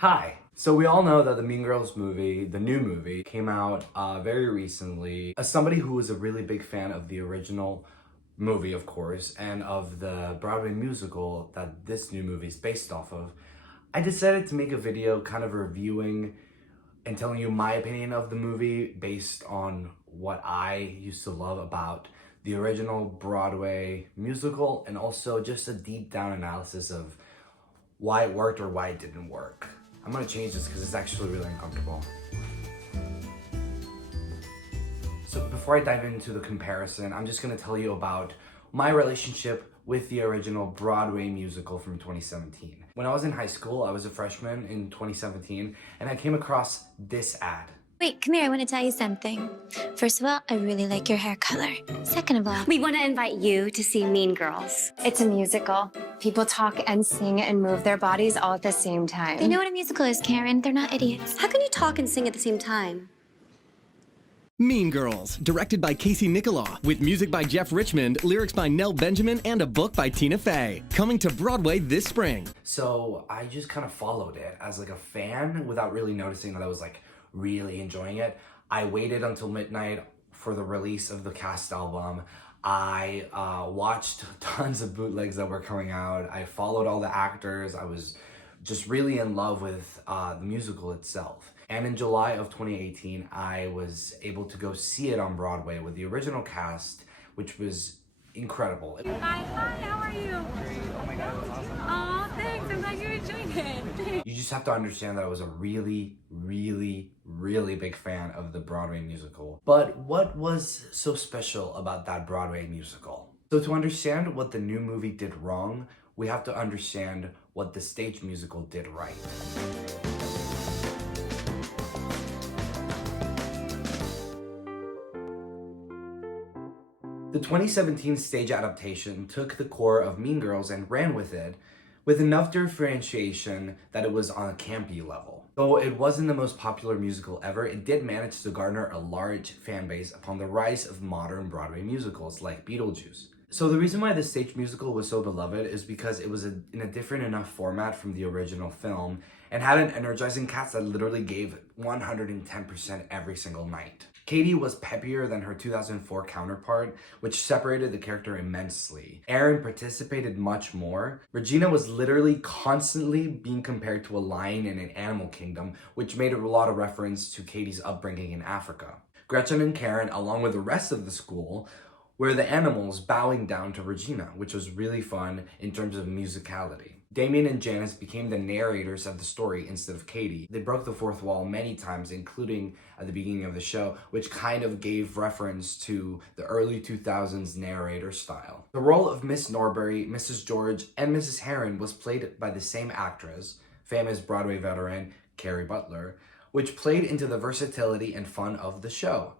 Hi. So we all know that the Mean Girls movie, the new movie, came out very recently. As somebody who was a really big fan of the original movie, of course, and of the Broadway musical that this new movie is based off of, I decided to make a video kind of reviewing and telling you my opinion of the movie based on what I used to love about the original Broadway musical, and also just a deep down analysis of why it worked or why it didn't work. I'm gonna change this because it's actually really uncomfortable. So before I dive into the comparison, I'm just gonna tell you about my relationship with the original Broadway musical from 2017. When I was in high school, I was a freshman in 2017, and I came across this ad. Wait, come here, I want to tell you something. First of all, I really like your hair color. Second of all, We want to invite you to see Mean Girls. It's a musical. People talk and sing and move their bodies all at the same time. they know what a musical is, Karen. They're not idiots. How can you talk and sing at the same time? Mean Girls, directed by Casey Nicholaw, with music by Jeff Richmond, lyrics by Nell Benjamin, and a book by Tina Fey. Coming to Broadway this spring. So I just kind of followed it as like a fan without really noticing that I was like really enjoying it. I waited until midnight for the release of the cast album. I watched tons of bootlegs that were coming out. I followed all the actors. I was just really in love with the musical itself. And in July of 2018, I was able to go see it on Broadway with the original cast, which was incredible. Hi, how are you? Oh my God, it was awesome. Aw, thanks. I'm glad you enjoyed it. You just have to understand that I was a really big fan of the Broadway musical. But what was so special about that Broadway musical? So to understand what the new movie did wrong, we have to understand what the stage musical did right. The 2017 stage adaptation took the core of Mean Girls and ran with it, with enough differentiation that it was on a campy level. Though it wasn't the most popular musical ever, it did manage to garner a large fan base upon the rise of modern Broadway musicals like Beetlejuice. So the reason why the stage musical was so beloved is because it was in a different enough format from the original film and had an energizing cast that literally gave 110% every single night. Katie was peppier than her 2004 counterpart, which separated the character immensely. Erin participated much more. Regina was literally constantly being compared to a lion in an animal kingdom, which made a lot of reference to Katie's upbringing in Africa. Gretchen and Karen, along with the rest of the school, were the animals bowing down to Regina, which was really fun in terms of musicality. Damien and Janice became the narrators of the story instead of Katie. They broke the fourth wall many times, including at the beginning of the show, which kind of gave reference to the early 2000s narrator style. The role of Miss Norbury, Mrs. George, and Mrs. Heron was played by the same actress, famous Broadway veteran Carrie Butler, which played into the versatility and fun of the show,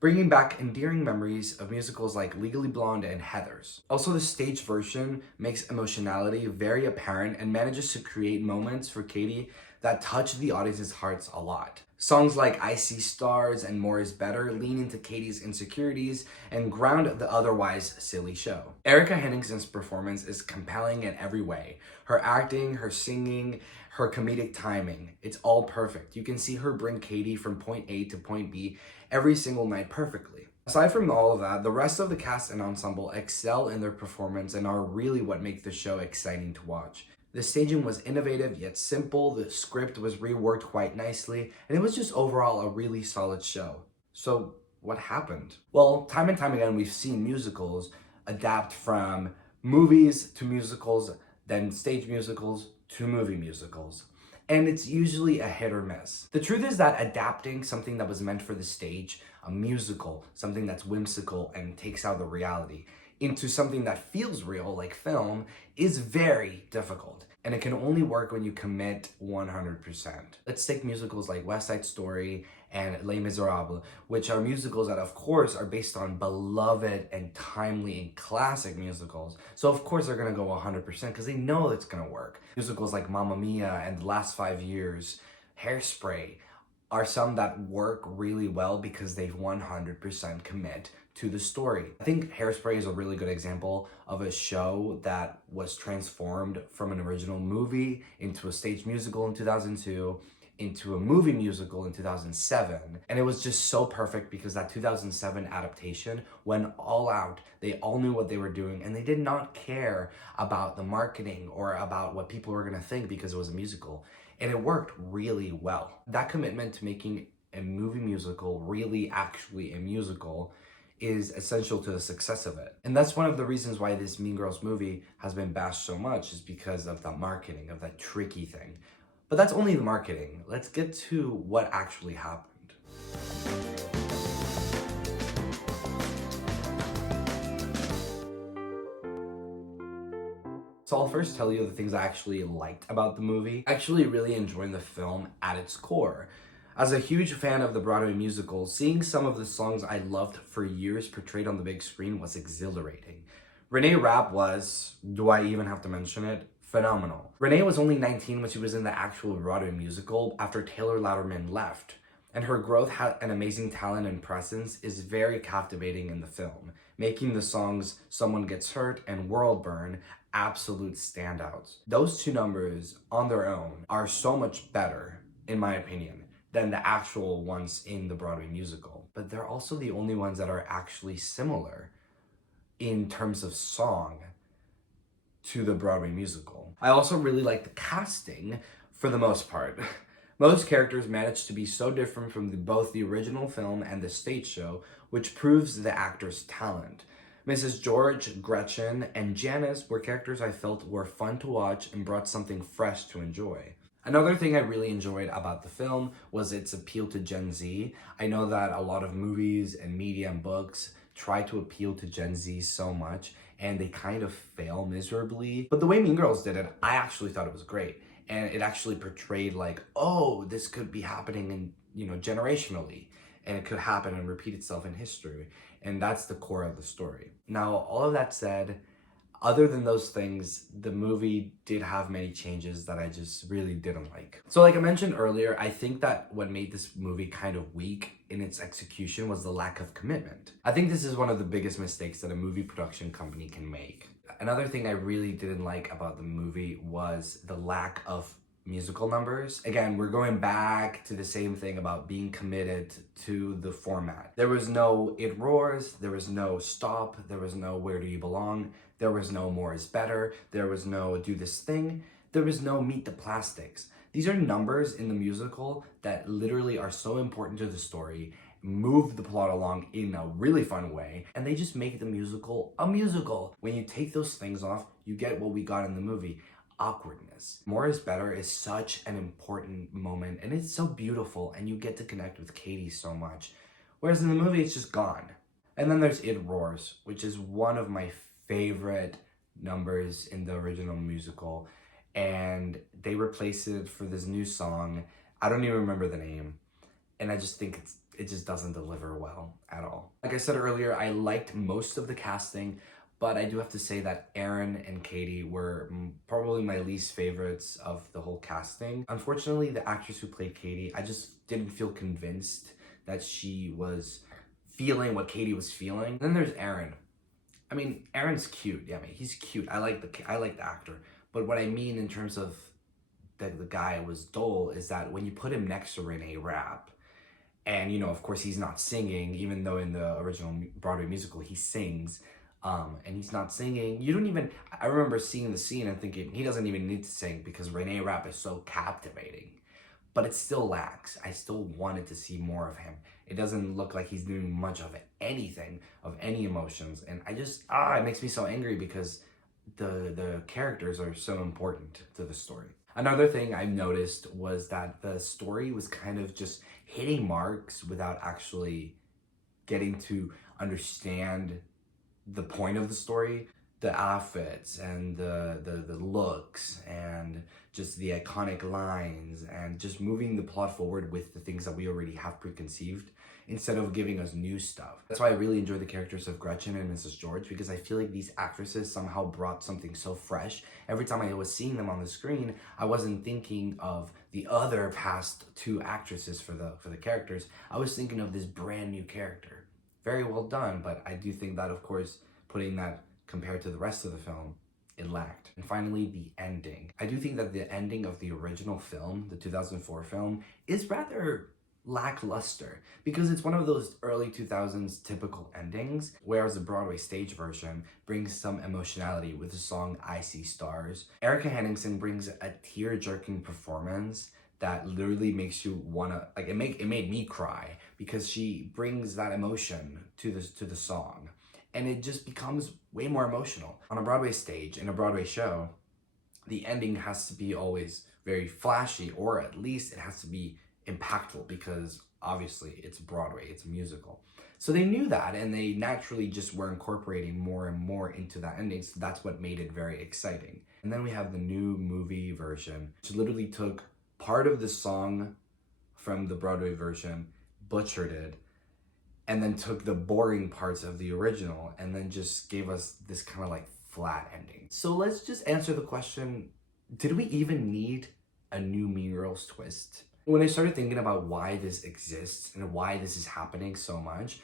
bringing back endearing memories of musicals like Legally Blonde and Heathers. Also, the stage version makes emotionality very apparent and manages to create moments for Katie that touch the audience's hearts a lot. Songs like I See Stars and More Is Better lean into Katie's insecurities and ground the otherwise silly show. Erica Henningsen's performance is compelling in every way. Her acting, her singing, her comedic timing, it's all perfect. You can see her bring Katie from point A to point B every single night perfectly. Aside from all of that, the rest of the cast and ensemble excel in their performance and are really what makes the show exciting to watch. The staging was innovative yet simple, the script was reworked quite nicely, and it was just overall a really solid show. So what happened? Well, time and time again we've seen musicals adapt from movies to musicals, then stage musicals to movie musicals. And it's usually a hit or miss. The truth is that adapting something that was meant for the stage, a musical, something that's whimsical and takes out the reality, into something that feels real, like film, is very difficult. And it can only work when you commit 100%. Let's take musicals like West Side Story and Les Miserables, which are musicals that of course are based on beloved and timely and classic musicals. So of course they're gonna go 100% because they know it's gonna work. Musicals like Mamma Mia and The Last 5 Years, Hairspray, are some that work really well because they 100% commit to the story. I think Hairspray is a really good example of a show that was transformed from an original movie into a stage musical in 2002, into a movie musical in 2007. And it was just so perfect because that 2007 adaptation went all out. They all knew what they were doing and they did not care about the marketing or about what people were gonna think because it was a musical. And it worked really well. That commitment to making a movie musical really actually a musical is essential to the success of it. And that's one of the reasons why this Mean Girls movie has been bashed so much, is because of the marketing, of that tricky thing. But that's only the marketing. Let's get to what actually happened. So I'll first tell you the things I actually liked about the movie. I actually really enjoyed the film at its core. As a huge fan of the Broadway musical, seeing some of the songs I loved for years portrayed on the big screen was exhilarating. Renee Rapp was, do I even have to mention it? Phenomenal. Renee was only 19 when she was in the actual Broadway musical after Taylor Lautner left, and her growth had an amazing talent and presence is very captivating in the film, making the songs Someone Gets Hurt and World Burn absolute standouts. Those two numbers on their own are so much better, in my opinion, than the actual ones in the Broadway musical. But they're also the only ones that are actually similar in terms of song to the Broadway musical. I also really like the casting for the most part. Most characters managed to be so different from both the original film and the stage show, which proves the actor's talent. Mrs. George, Gretchen, and Janice were characters I felt were fun to watch and brought something fresh to enjoy. Another thing I really enjoyed about the film was its appeal to Gen Z. I know that a lot of movies and media and books try to appeal to Gen Z so much, and they kind of fail miserably. But the way Mean Girls did it, I actually thought it was great. And it actually portrayed like, oh, this could be happening in, generationally. And it could happen and repeat itself in history. And that's the core of the story. Now, all of that said, other than those things, the movie did have many changes that I just really didn't like. So like I mentioned earlier, I think that what made this movie kind of weak in its execution was the lack of commitment. I think this is one of the biggest mistakes that a movie production company can make. Another thing I really didn't like about the movie was the lack of musical numbers. Again, we're going back to the same thing about being committed to the format. There was no It Roars, there was no Stop, there was no Where Do You Belong, there was no More Is Better, there was no Do This Thing, there was no Meet the Plastics. These are numbers in the musical that literally are so important to the story, move the plot along in a really fun way, and they just make the musical a musical. When you take those things off, you get what we got in the movie. Awkwardness. More is Better is such an important moment and it's so beautiful and you get to connect with Katie so much. Whereas in the movie, it's just gone. And then there's It Roars, which is one of my favorite numbers in the original musical. And they replaced it for this new song. I don't even remember the name. And I just think it just doesn't deliver well at all. Like I said earlier, I liked most of the casting, but I do have to say that Aaron and Katie were probably my least favorites of the whole casting. Unfortunately, the actress who played Katie, I just didn't feel convinced that she was feeling what Katie was feeling. Then there's Aaron. I mean, Aaron's cute. Yeah, I mean, he's cute. I like the actor. But what I mean in terms of the guy was dull is that when you put him next to Renee Rapp, and of course he's not singing, even though in the original Broadway musical he sings, and he's not singing. I remember seeing the scene and thinking, he doesn't even need to sing because Renee Rapp is so captivating. But it still lacks. I still wanted to see more of him. It doesn't look like he's doing much of anything, of any emotions. And I just, it makes me so angry because the characters are so important to the story. Another thing I noticed was that the story was kind of just hitting marks without actually getting to understand the point of the story. The outfits and the looks and just the iconic lines and just moving the plot forward with the things that we already have preconceived instead of giving us new stuff. That's why I really enjoy the characters of Gretchen and Mrs. George, because I feel like these actresses somehow brought something so fresh. Every time I was seeing them on the screen, I wasn't thinking of the other past two actresses for the characters. I was thinking of this brand new character. very well done, but I do think that, of course, putting that compared to the rest of the film, it lacked. And finally, the ending. I do think that the ending of the original film, the 2004 film, is rather lackluster because it's one of those early 2000s typical endings, whereas the Broadway stage version brings some emotionality with the song I See Stars. Erica Henningsen brings a tear-jerking performance that literally makes you wanna, like, it made me cry because she brings that emotion to the song, and it just becomes way more emotional. On a Broadway stage, in a Broadway show, the ending has to be always very flashy, or at least it has to be impactful because obviously it's Broadway, it's a musical. So they knew that, and they naturally just were incorporating more and more into that ending, so that's what made it very exciting. And then we have the new movie version, which literally took part of the song from the Broadway version, butchered it, and then took the boring parts of the original and then just gave us this kind of like flat ending. So let's just answer the question, did we even need a new Mean Girls twist? When I started thinking about why this exists and why this is happening so much,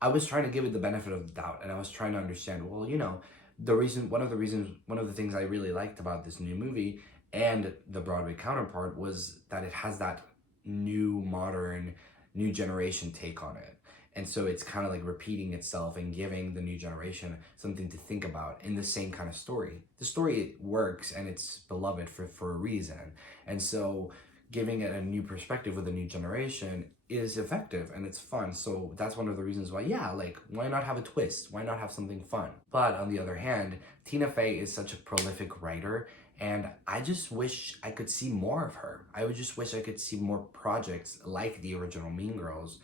I was trying to give it the benefit of the doubt, and I was trying to understand, well, you know, one of the things I really liked about this new movie and the Broadway counterpart was that it has that new, modern, new generation take on it. And so it's kind of like repeating itself and giving the new generation something to think about in the same kind of story. The story works and it's beloved for a reason. And so giving it a new perspective with a new generation is effective and it's fun. So that's one of the reasons why, yeah, like, why not have a twist? Why not have something fun? But on the other hand, Tina Fey is such a prolific writer, and I just wish I could see more of her. I would just wish I could see more projects like the original Mean Girls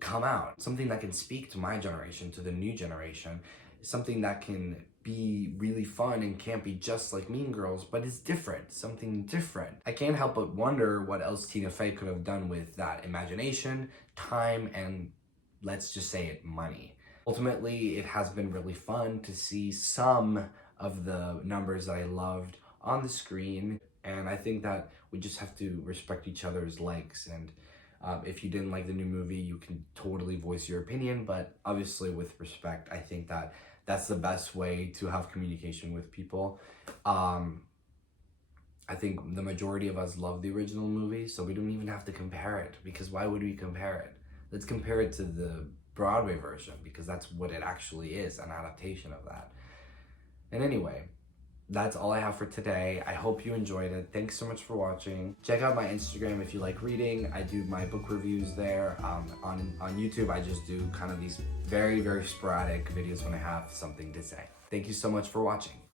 come out. Something that can speak to my generation, to the new generation. Something that can be really fun and can't be just like Mean Girls, but it's different, something different. I can't help but wonder what else Tina Fey could have done with that imagination, time, and let's just say it, money. Ultimately, it has been really fun to see some of the numbers that I loved on the screen, and I think that we just have to respect each other's likes, and if you didn't like the new movie, you can totally voice your opinion, but obviously with respect. I think that that's the best way to have communication with people. I think the majority of us love the original movie, so we don't even have to compare it, because why would we compare it? Let's compare it to the Broadway version, because that's what it actually is, an adaptation of that. And anyway, that's all I have for today. I hope you enjoyed it. Thanks so much for watching. Check out my Instagram if you like reading. I do my book reviews there. On YouTube, I just do kind of these very, very sporadic videos when I have something to say. Thank you so much for watching.